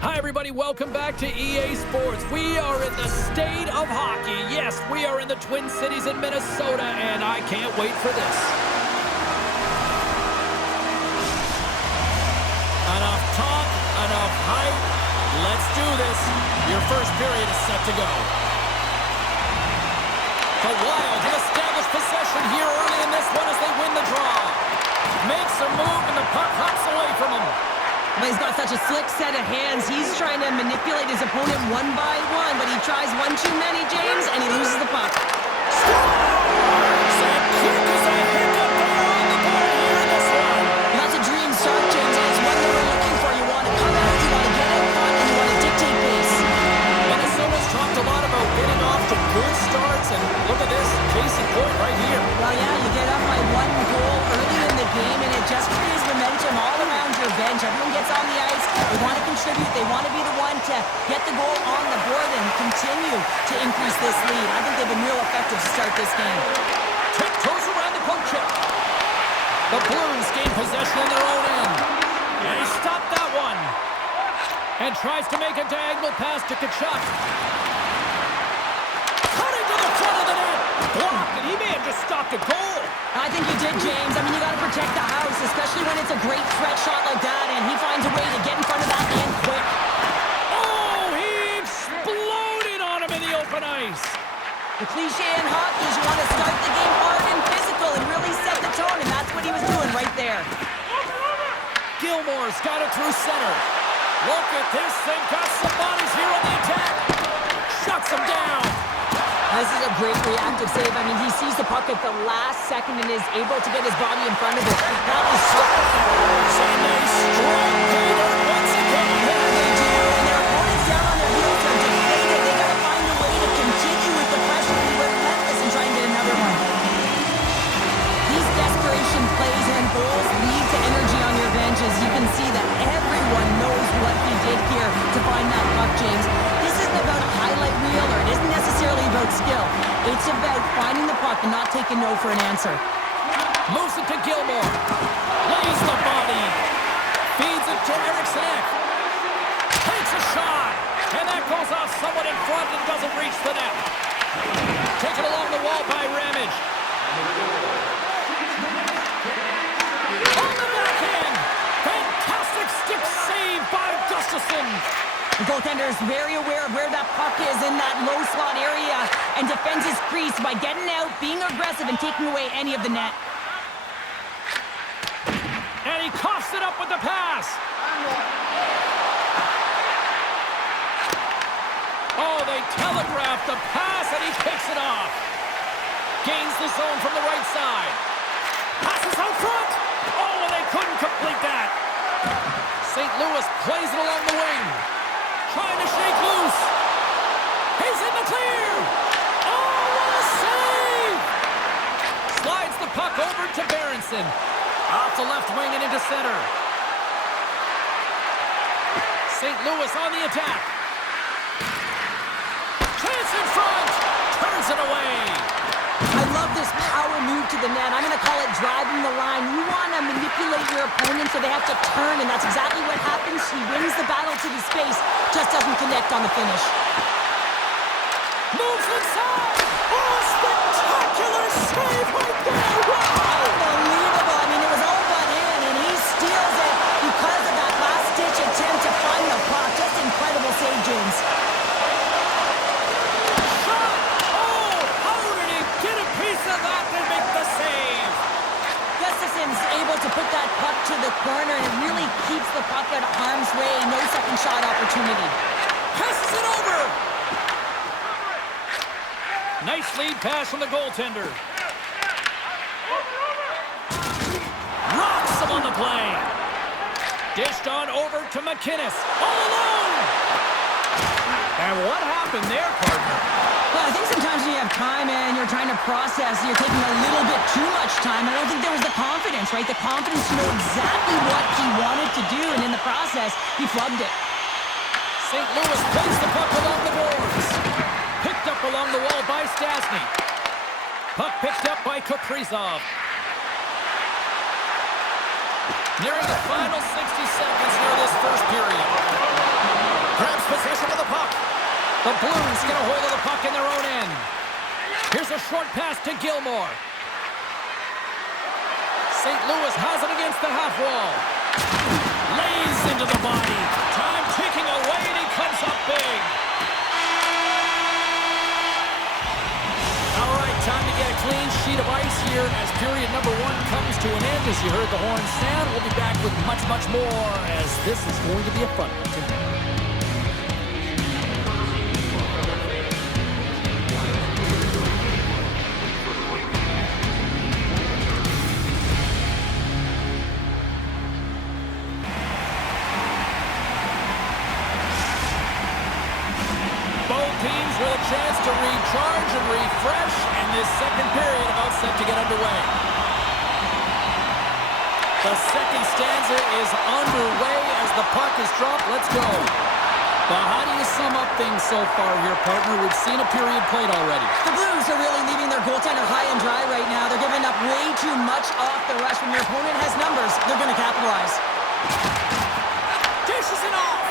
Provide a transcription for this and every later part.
Hi, everybody. Welcome back to EA Sports. We are in the state of hockey. Yes, we are in the Twin Cities in Minnesota, and I can't wait for this. Enough talk, enough hype. Let's do this. Your first period is set to go. The Wild have established possession here early in this one as they win the draw. Makes a move, and the puck hops away from him. Well, he's got such a slick set of hands. He's trying to manipulate his opponent one by one, but he tries one too many, James, and he loses the puck. That's a dream start, James, and it's one that we're looking for. You want to come out, you want to get in front, and you want to dictate pace. Minnesota's talked a lot about getting off to good starts, and look at this, case in point right here. Well, yeah, you get up by one goal early in the game, and it just creates momentum all around your bench. Everyone gets on the ice. They want to contribute. They want to be the one to get the goal on the board and continue to increase this lead. I think they've been real effective to start this game. Tiptoes around the poke check. The Blues gain possession in their own end. And he stopped that one. And tries to make a diagonal pass to Kachuk. Cutting to the front of the net. Blocked, and he may have just stopped a goal. I think you did, James. I mean, you got to protect the house, especially when it's a great threat shot like that, and he finds a way to get in front of that and quick. Oh, he exploded on him in the open ice. The cliche in hockey is you want to start the game hard and physical and really set the tone, and that's what he was doing right there. Gilmore's got it through center. Look at this. They've got some bodies here on the attack. Shuts him down. This is a great reactive save. I mean, he sees the puck at the last second and is able to get his body in front of it. That was so... And they strike Peter once again. Yeah, they do. And their opponents down on their heels are deflated. They got to find a way to continue with the pressure and be relentless and try and get another one. These desperation plays and goals lead to energy on your benches. You can see that everyone knows what he did here to find that puck, James. This isn't about a highlight reel, or it isn't necessarily about skill. It's about finding the puck and not taking no for an answer. Moves it to Gilmore. Lays the body. Feeds it to Eriksson. Takes a shot. And that goes off someone in front and doesn't reach the net. Taken along the wall by Ramage. On the backhand. Fantastic stick save by Gustafsson. The goaltender is very aware of where that puck is in that low slot area and defends his crease by getting out, being aggressive, and taking away any of the net. And he coughs it up with the pass. Oh, they telegraphed the pass, and he picks it off. Gains the zone from the right side. Passes out front. Oh, and they couldn't complete that. St. Louis plays it along the wing. Trying to shake loose. He's in the clear. Oh, what a save! Slides the puck over to Berenson. Off the left wing and into center. St. Louis on the attack. Chance in front. Turns it away. I love this power move to the net. I'm going to call it driving the line. You want to manipulate your opponent so they have to turn, and that's exactly what happens. He wins the battle to the space, just doesn't connect on the finish. Moves inside. Oh, spectacular save right there. Wow. Unbelievable. I mean, it was all but in, and he steals it because of that last-ditch attempt to find the puck. Just incredible save, James. Able to put that puck to the corner, and it really keeps the puck out of harm's way. No second shot opportunity. Passes it over. Nice lead pass from the goaltender. Rocks him on the play. Dished on over to McInnes. All alone. And what happened there, partner? Well, I think sometimes when you have time and you're trying to process, you're taking a little bit too much time. I don't think there was the confidence, right? The confidence to know exactly what he wanted to do, and in the process, he flubbed it. St. Louis plays the puck along the boards. Picked up along the wall by Stastny. Puck picked up by Kaprizov. Nearing the final 60 seconds here this first period. The Blues get a hold of the puck in their own end. Here's a short pass to Gilmore. St. Louis has it against the half wall. Lays into the body. Time ticking away, and he comes up big. All right, time to get a clean sheet of ice here as period number 1 comes to an end. As you heard the horn sound, we'll be back with much, much more as this is going to be a fun one tonight. With a chance to recharge and refresh, and this second period about set to get underway. The second stanza is underway as the puck is dropped. Let's go. But how do you sum up things so far here, partner? We've seen a period played already. The Blues are really leaving their goaltender high and dry right now. They're giving up way too much off the rush. When your opponent has numbers, they're going to capitalize. Dishes it off.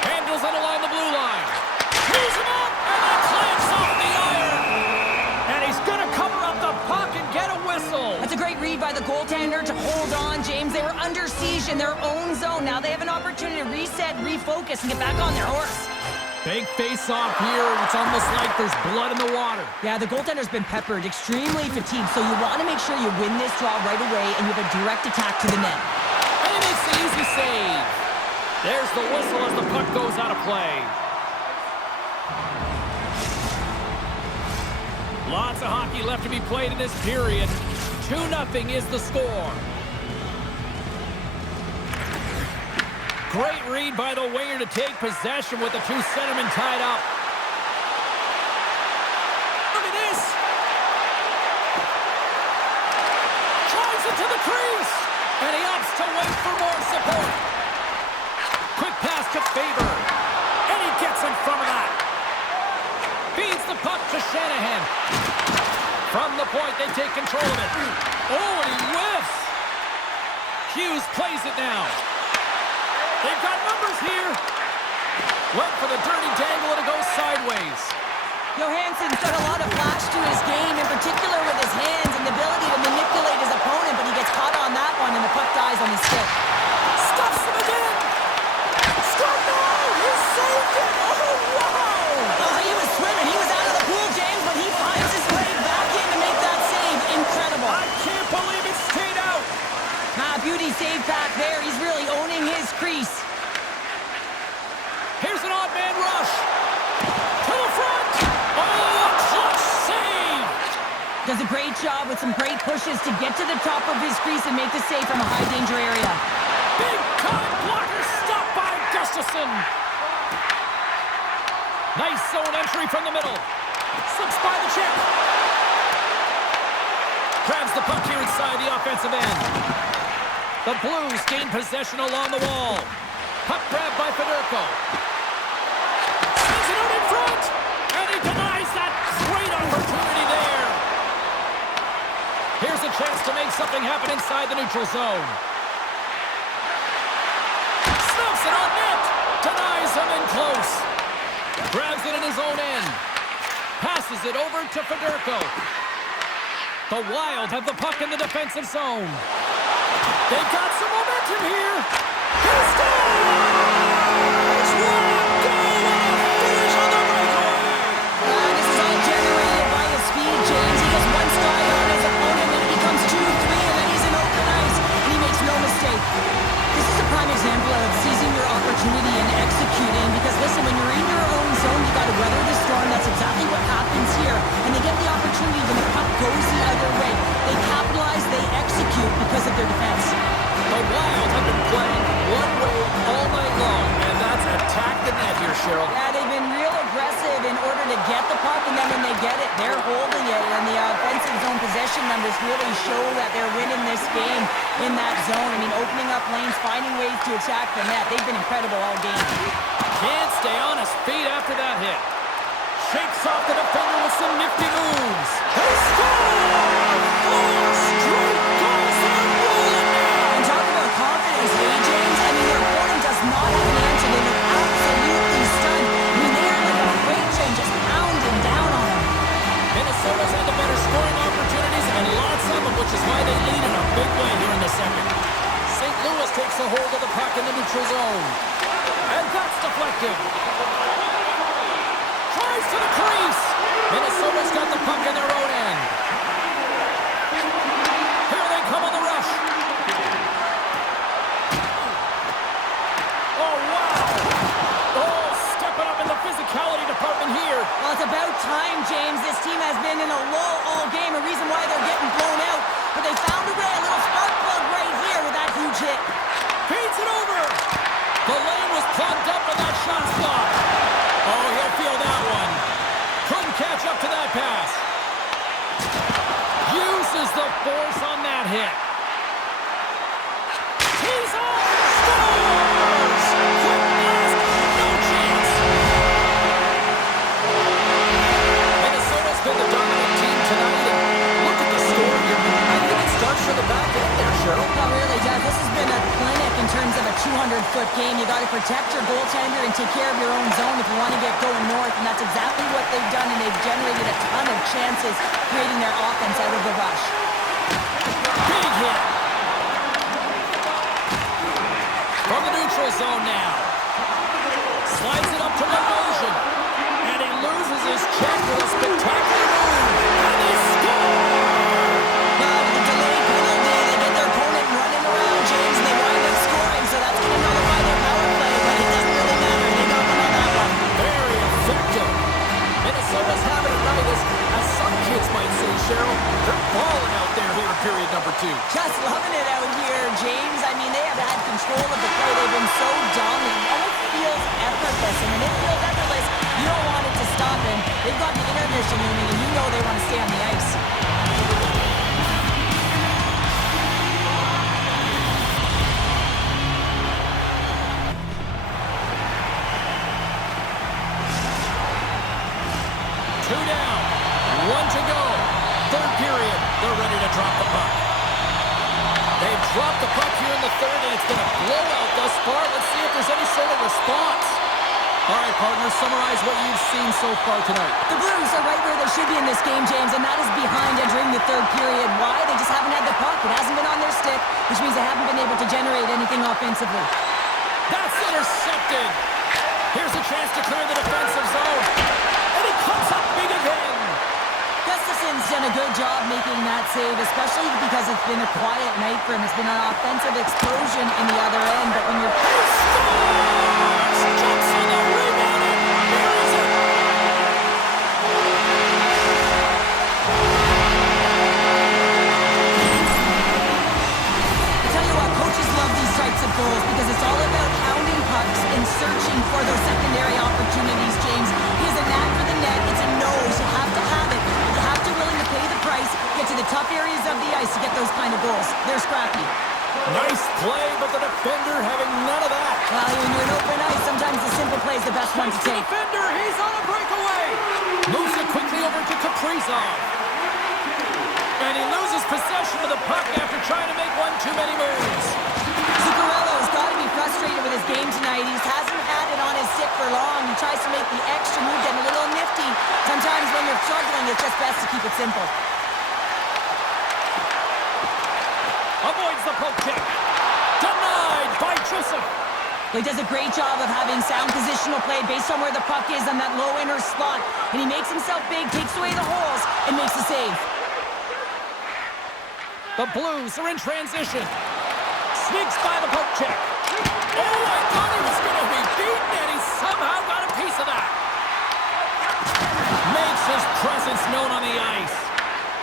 Handles it along the blue line. Tees him up, and then clamps off the iron. And he's going to cover up the puck and get a whistle. That's a great read by the goaltender to hold on, James. They were under siege in their own zone. Now they have an opportunity to reset, refocus, and get back on their horse. Big face-off here. It's almost like there's blood in the water. Yeah, the goaltender's been peppered, extremely fatigued, so you want to make sure you win this draw right away, and you have a direct attack to the net. And he makes the easy save. There's the whistle as the puck goes out of play. Lots of hockey left to be played in this period. 2-0 is the score. Great read by the winger to take possession with the 2 centermen tied up. Look at this. Drives it to the crease. And he opts to wait for more support. Quick pass to Faber. And he gets in front of that. Feeds the puck to Shanahan. From the point, they take control of it. Oh, and he whiffs. Hughes plays it now. They've got numbers here. Went for the dirty dangle, and it goes sideways. Johansson's got a lot of flash to his game, in particular with his hands and the ability to manipulate his opponent, but he gets caught on that one, and the puck dies on his stick. Stuffs him again. Scored now. He saved it. Oh, wow. Oh, he was swimming. He was out of the pool, James, but he finds his way back in to make that save. Incredible. I can't believe it stayed out. Beauty save back there. He's really owning his crease. Here's an odd man rush. To the front. Oh, clutch save. Does a great job with some great pushes to get to the top of his crease and make the save from a high danger area. Big time blocker stopped by Gustafsson. Nice zone entry from the middle. Slips by the chip. Grabs the puck here inside the offensive end. The Blues gain possession along the wall. Puck grabbed by Fedorko. Sends it out in front. And he denies that great opportunity there. Here's a chance to make something happen inside the neutral zone. Snuffs it on net. Denies him in close. Grabs it in his own end. Passes it over to Fedorko. The Wild have the puck in the defensive zone. They've got some momentum here. He scores! What goal and a finish on the breakaway! This is all generated by his speed, James. He gets one stride on his opponent, then it becomes 2-3, and then he's in open ice, and he makes no mistake. This is a prime example of seizing your opportunity and executing, because listen, when you're in your own zone, you got to weather the storm. That's exactly what happens here, and they get the opportunity when the puck goes the other way. They capitalize, they execute because of their defense. The Wild have been playing one way all night long, and that's attack the net here, Cheryl. Yeah, they've been real aggressive in order to get the puck, and then when they get it, they're holding it, and the offensive zone possession numbers really show that they're winning this game in that zone. I mean, opening up lanes, finding ways to attack the net. They've been incredible all game. Can't stay on his feet after that hit. Shakes off the defender with some nifty moves. He scores! 4 straight goals and rolling now. And talk about confidence, hey, James. I mean, their opponent does not have an answer. They look absolutely hold of the puck in the neutral zone. And that's deflected. Tries to the crease. Minnesota's got the puck in their own end. Here they come on the rush. Oh, wow. Oh, stepping up in the physicality department here. Well, it's about time, James. This team has been in a lull all game, a reason why they're getting blown out. But they found a way, a little spark plug right here with that huge hit. Feeds it over. The lane was plugged up and that shot stopped. Oh, he'll feel that one. Couldn't catch up to that pass. Uses the force on that hit. He's on! Scores! Quick pass, no chance. Minnesota's been the dominant team tonight. And look at the score here. I think it starts from the back end there, Cheryl. It really does. This has been a clinic in terms of a 200-foot game. You got to protect your goaltender and take care of your own zone if you want to get going north, and that's exactly what they've done, and they've generated a ton of chances creating their offense out of the rush. Big hit. From the neutral zone now. Slides it up to Bogosian. And he loses his check with a spectacular move. And he scores! Now, with the delayed penalty, they get their opponent running around, James, and they wind up scoring, so that's going to nullify their power play, but it doesn't really matter. They got one on that one. Very effective. Minnesota's having a night, as some kids might say, Cheryl. They're balling out there here in period number 2. Just loving it out here, James. I mean, they have had control of the play. They've been so dominant. It almost feels effortless, and when it feels effortless, you don't want it to stop, and they've got the intermission looming, and you know they want to stay on the ice. Two down, one to go. Third period, they're ready to drop the puck. They've dropped the puck here in the third, and it's been a blowout thus far. Let's see if there's any sort of response. All right, partners, summarize what you've seen so far tonight. The Blues are right where they should be in this game, James, and that is behind entering the third period. Why? They just haven't had the puck. It hasn't been on their stick, which means they haven't been able to generate anything offensively. That's intercepted. Here's a chance to clear the defensive zone. And he comes up big again. Gustafson's done a good job making that save, especially because it's been a quiet night for him. It's been an offensive explosion in the other end, but when you're... Jumps on the rebound and buries it. I tell you what, coaches love these types of goals because it's all about hounding pucks and searching for those secondary opportunities, James. He has a knack for the net. It's a nose. You have to have it. You have to willing to pay the price, get to the tough areas of the ice to get those kind of goals. They're scrappy. Nice play, but the defender having none of that. Well, when you're in open ice, sometimes the simple play is the best one to take. Defender, he's on a breakaway. Moves it quickly over to Kaprizov. And he loses possession of the puck after trying to make one too many moves. Zuccarello's got to be frustrated with his game tonight. He hasn't had it on his stick for long. He tries to make the extra move, getting a little nifty. Sometimes when you're struggling, it's just best to keep it simple. Avoids the poke check. Denied by Joseph. He does a great job of having sound positional play based on where the puck is on that low inner slot. And he makes himself big, takes away the holes, and makes the save. The Blues are in transition. Sneaks by the poke check. Oh, I thought he was going to be beaten, and he somehow got a piece of that. Makes his presence known on the ice.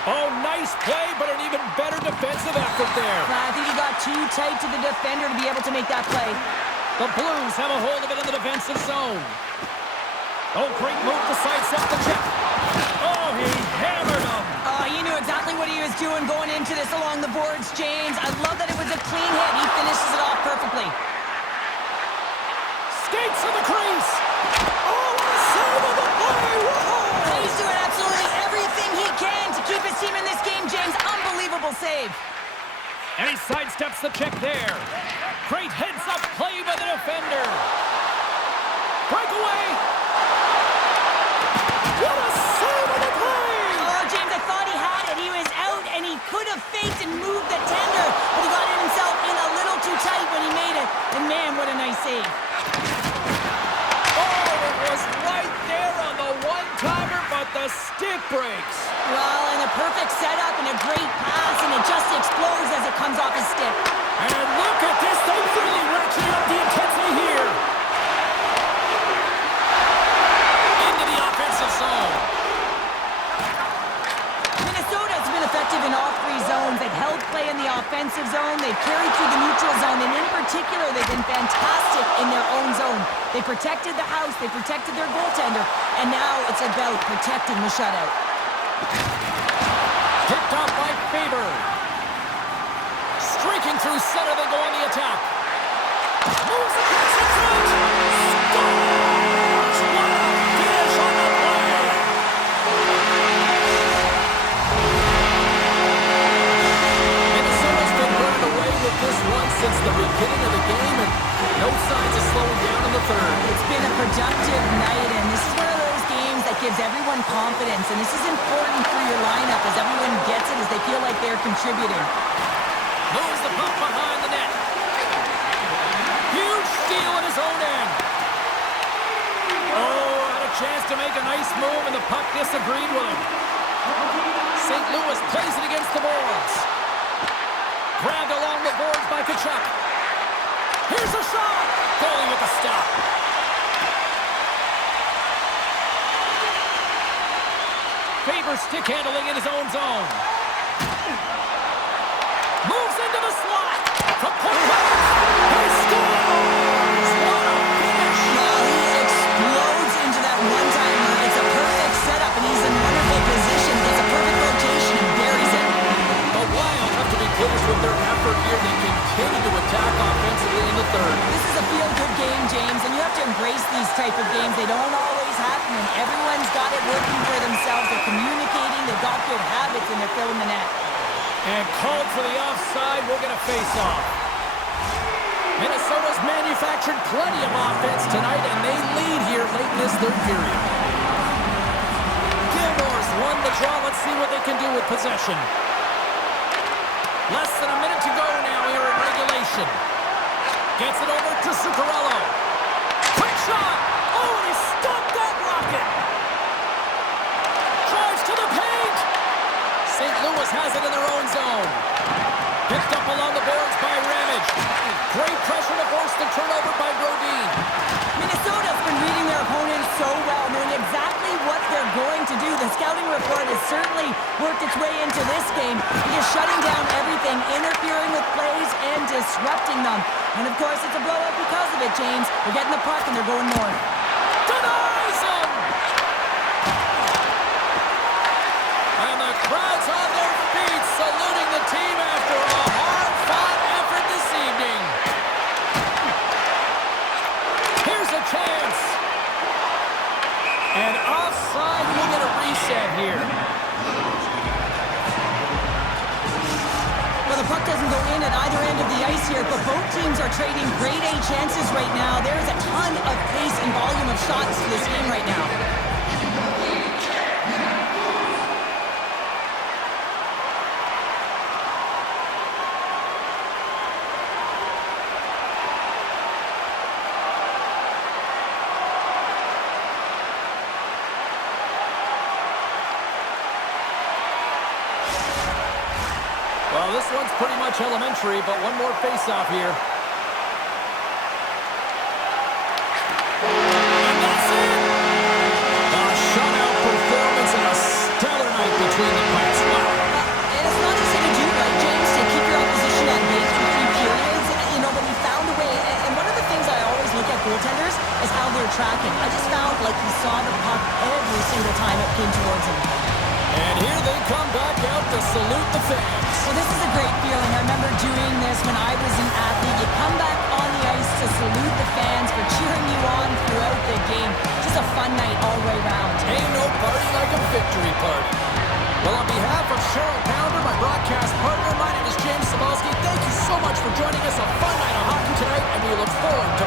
Oh, nice play, but an even better defensive effort there. I think he got too tight to the defender to be able to make that play. The Blues have a hold of it in the defensive zone. Oh, great move to sidestep the check. Oh, he hammered him. Oh, he knew exactly what he was doing going into this along the boards, James. I love that it was a clean hit. He finishes it off perfectly. Skates to the crease. Oh, what a save of the play. Whoa. He's doing absolutely everything he can to keep his team in this game, James. Unbelievable save. And he sidesteps the check there. Great heads-up play by the defender. Breakaway. What a save of the play. Oh, James, I thought he had it. He was out, and he could have faked and moved the tender, but he got it himself in a little too tight when he made it. breaks. Well, and a perfect setup and a great pass, and it just explodes as it comes off his stick. And look at this. They really ratcheted up the intensity here. Into the offensive zone. Minnesota's been effective in all three zones. They've held play in the offensive zone. They've carried through the neutral zone. And in particular, they've been fantastic in their own zone. They protected the house. They protected their goaltender. And now it's about protecting the shutout. Picked off by Faber. Streaking through center, they go on the attack. Moves across the front. Scores! What a finish on the play! Minnesota's been running away with this one since the beginning of the game, and no signs of slowing down in the third. It's been a productive night, and this is one of those games that gives everyone confidence, and this is important for your lineup as everyone gets it, as they feel like they're contributing. Moves the puck behind the net. Huge steal at his own end. Oh, had a chance to make a nice move, and the puck disagreed with him. St. Louis plays it against the boards. Grabbed along the boards by Tkachuk. Here's a shot. Goalie with a stop. Faber stick handling in his own zone. Moves into the slot. From point blank. He scores! What a finish! Well, he explodes into that one-timer. It's a perfect setup, and he's in wonderful position. It's a perfect rotation and buries it. The Wild have to be pleased with their effort here. They continue to attack offensively in the third. This is a feel-good game, James, and you have to embrace these type of games. They don't always happen, and everyone's got it working for themselves. They're communicating. They've got good habits, and they're filling the net. And called for the offside. We'll get a face-off. Minnesota's manufactured plenty of offense tonight, and they lead here late in this third period. Gilmore's won the draw. Let's see what they can do with possession. Less than a minute to go now here in regulation. Gets it over to Zuccarello. Quick shot! Oh, and he stopped that rocket! Drives to the paint! St. Louis has it in their own zone. Picked up along the boards by Ramage. Great pressure to force the turnover by Brodin. Minnesota's been reading their opponents so well, knowing exactly what they're going to do. The scouting report has certainly worked its way into this game. Just shutting down everything, interfering with plays, and disrupting them. And of course, it's a blowout because of it, James. They're getting the puck and they're going north. Denies him! And the crowd's on their feet, saluting the team after a hard-fought effort this evening. Here's a chance. And offside, we'll get a reset here. Well, the puck doesn't go in at either end of the ice here, but both teams are trading grade A chances right now. There is a ton of pace and volume of shots to this game right now. Well, this one's pretty much elementary, but one more face-off here. And that's it! A shutout performance and a stellar night between the players. Wow. And it's not easy to do, right, James, to keep your opposition at bay for 3 periods, you know, but he found a way. And one of the things I always look at goaltenders is how they're tracking. I just found like he saw the puck every single time it came towards him. And here they come back out to salute the fans. Well, this is a great feeling. I remember doing this when I was an athlete. You come back on the ice to salute the fans for cheering you on throughout the game. Just a fun night all the way around. Ain't no party like a victory party. Well, on behalf of Cheryl Pounder, my broadcast partner, my name is James Cybulski. Thank you so much for joining us. A fun night of hockey tonight, and we look forward to